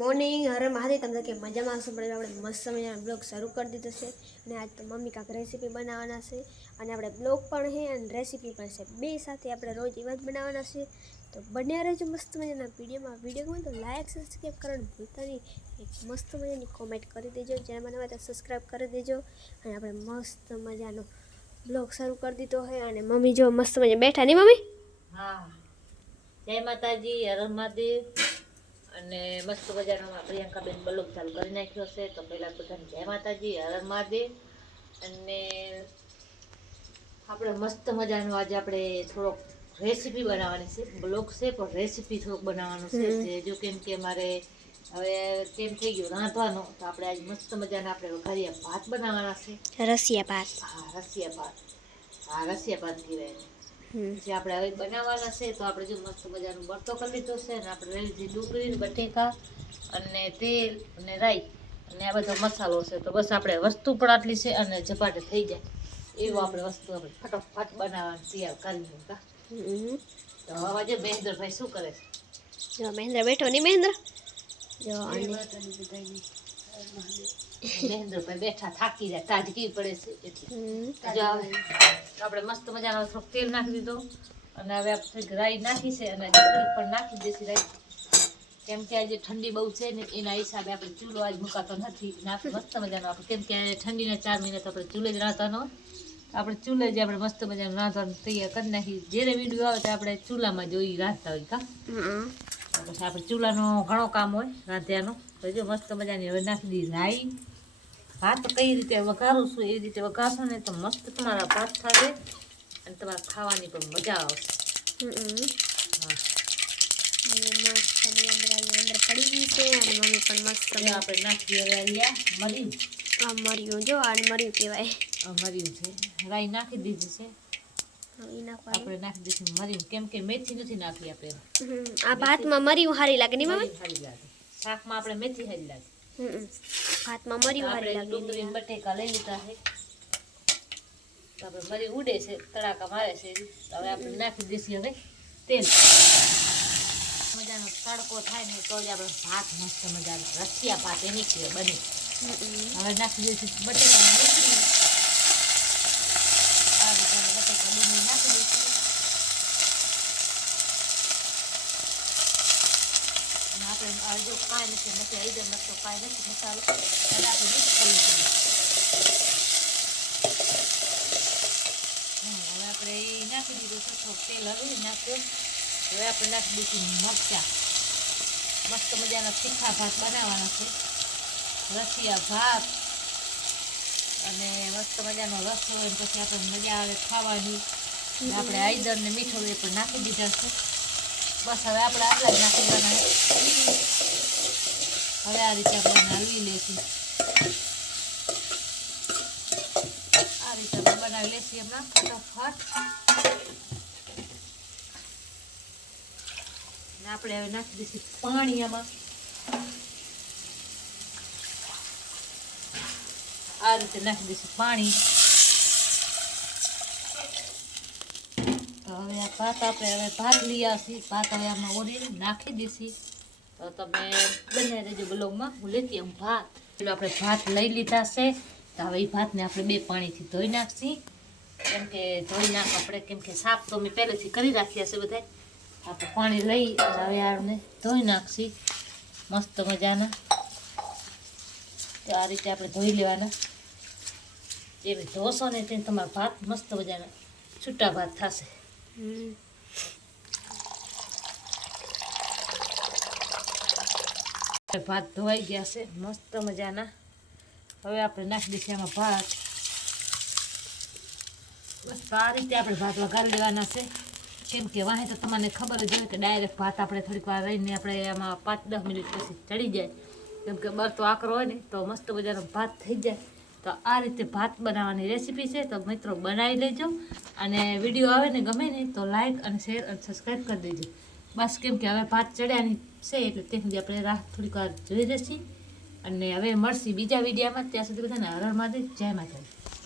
morning હરે મહાદેવ તમને કે મજામાં આવશે પણ આપણે મસ્ત મજાનો બ્લોગ શરૂ કરી દીધો છે અને આજ તો મમ્મી કાંઈક રેસીપી બનાવવાના છે અને આપણે બ્લોગ પણ છે અને રેસીપી પણ છે બે સાથે આપણે રોજ એવા જ બનાવવાના છે તો બન્યા રહેજો મસ્ત મજાના વિડીયો ગમે તો લાઈક સબસ્ક્રાઈબ કરવાનું ભૂલતા નહીં એક મસ્ત મજાની કોમેન્ટ કરી દેજો જેને મને તો સબસ્ક્રાઈબ કરી દેજો અને આપણે મસ્ત મજાનો બ્લોગ શરૂ કરી દીધો હોય અને મમ્મી જો મસ્ત મજા બેઠા નહીં મમ્મી હા જય માતાજી હર મહાદેવ અને મસ્ત મજાનો પ્રિયંકાબેન બ્લોગ ચાલુ કરી નાખ્યો છે તો પહેલાં બધાને જય માતાજી હર મહાદેવ અને આપણે મસ્ત મજાનો આજે આપણે થોડોક રેસીપી બનાવવાની છે બ્લોગ છે પણ રેસીપી થોડુંક બનાવવાનું છે જો કેમ કે મારે હવે કેમ થઈ ગયું રાંધવાનું તો આપણે આજે મસ્ત મજાના આપણે વઘારિયા ભાત બનાવવાના છે રસિયા ભાત હા રસિયા ભાત કહેવાય જે આપણે હવે બનાવવાના છે તો આપણે જો મસ્ત મજાનું બરતો કરી લીધો છે અને આપણે લઈ લીધી ડુંગળી બટેકા અને તેલ અને રાઈ અને આ બધો મસાલો છે તો બસ આપણે વસ્તુ પણ આટલી છે અને ઝપાટે થઈ જાય એવું આપણે વસ્તુ આપણે ફટાફટ બનાવવાનું તૈયાર કરી દઉં તો હવે જે મહેન્દ્રભાઈ શું કરે છે જો મહેન્દ્ર બેઠો નહીં મહેન્દ્ર જો મહેન્દ્રભાઈ બેઠા થાકી જાય તાજગી પડે છે એટલે જો આપણે મસ્ત મજાનો થોડુંક તેલ નાખી દીધું અને હવે આપણે રાઈ નાખી છે અને ડુંગળી પણ નાખી દઈશું રાઈ કેમ કે આજે ઠંડી બહુ છે ને એના હિસાબે આપણે ચૂલો આજ મુકાતો નથી મસ્ત મજાનો આપણે કેમ કે ઠંડીના 4 મહિના તો આપણે ચૂલે જ રાંધવાનો આપણે ચૂલે જ આપણે મસ્ત મજાનું રાંધવાનું તૈયાર કરી નાખી જ્યારે વિડીયો આવે તો આપણે ચૂલામાં જોઈ રાંધતા હોય કા પછી આપણે ચૂલાનો ઘણો કામ હોય રાંધ્યાનો તો જો મસ્ત મજાની હવે નાખી દીધી રાઈ ભાત કઈ રીતે વઘારું છું એ રીતે વઘારશો ને તો મસ્ત તમારા ભાત થશે અને તમારે ખાવાની પણ મજા આવશે પડી ગઈ છે અને મમ્મી પણ મસ્ત આપણે નાખીએ હવે અહીંયા મરી આ મર્યું જો આ મર્યું કહેવાય મર્યું છે રાઈ નાખી દીધી છે આપણે નાખી દઈશું મરી કેમ કે મેથી નથી નાખી આપણે આ ભાતમાં મર્યું સારી લાગે નહીં મમ્મી સારી લાગે શાકમાં આપણે મેથી સારી લાગે ભાતમાં મર્યું સારી લાગે ડુંગળી બટેકા લઈ લીધા છે આપણે મરી ઉડે છે તડાકા મારે છે હવે આપણે નાખી દઈશું હવે તેલ મજાનો તડકો થાય ને તો જ આપણે ભાત મસ્ત મજાનો રસિયા ભાત એની કે બને હવે નાખી દઈશું બટેકા આ રીતે બટેકા ડુંગળી નાખી દઈશું અને આપણે જો કાંઈ નથી આવી જાય તો કાંઈ નથી મસાલો અને આપણે મિક્સ કરી દઈશું હવે આપણે એ નાખી દીધું છે થોડું તેલ હવે નાખ્યું હવે આપણે નાખી દઈશું મરચાં મસ્ત મજાના તીખા ભાત બનાવવાના છે રસિયા ભાત અને મસ્ત મજાનો રસ હોય પછી આપણે મજા આવે ખાવાની આપણે આઈદર ને મીઠું એ પણ નાખી દીધા છે બસ હવે આપણે આટલા જ નાખી દેવાના હવે આ રીતે આપણે હલવી લઈશું આ રીતે આપણે બનાવી લઈશું હમણાં ફટાફટ આપણે હવે નાખી દઈશું પાણી આમાં આ રીતે નાખી દઈશું પાણી તો હવે આ ભાત આપણે હવે ભાત લઈ આવશી ભાત હવે આમાં ઓરી નાખી દઈશી તો તમે બને રહેજો બ્લોગમાં હું લેતી આવું ભાત પેલો આપણે ભાત લઈ લીધા છે તો હવે એ ભાતને આપણે 2 પાણીથી ધોઈ નાખશી કેમ કે ધોઈ નાખ આપણે કેમ કે સાફ તો મેં પહેલેથી કરી રાખ્યા છે બધા આપણે પાણી લઈ અને હવે આને ધોઈ નાખશી મસ્ત મજાના તો આ રીતે આપણે ધોઈ લેવાના જેવી ધોશો ને તે તમારા ભાત મસ્ત મજાના છૂટા ભાત થશે ભાત ધોવાઈ ગયા છે મસ્ત મજાના હવે આપણે નાખી દઈશું એમાં ભાત બસ આ રીતે આપણે ભાત વઘારી લેવાના છે કેમ કે વાહે તો તમને ખબર જ હોય કે ડાયરેક્ટ ભાત આપણે થોડીક વાર રહીને આપણે એમાં 5-10 મિનિટ પછી ચડી જાય કેમ કે બરતો આકરો હોય ને તો મસ્ત મજાનો ભાત થઈ જાય તો આ રીતે ભાત બનાવવાની રેસીપી છે તો મિત્રો બનાવી લેજો અને વિડીયો આવે ને ગમે ને તો લાઈક અને શેર અને સબસ્ક્રાઈબ કરી દેજો બસ કેમ કે હવે ભાત ચડ્યાની છે એટલે તે સુધી આપણે રાહ થોડીક વાર જોઈ રહેશી અને હવે મળશી બીજા વિડીયોમાં ત્યાં સુધી બધાને હર હર મહાદેવ જય માતાજી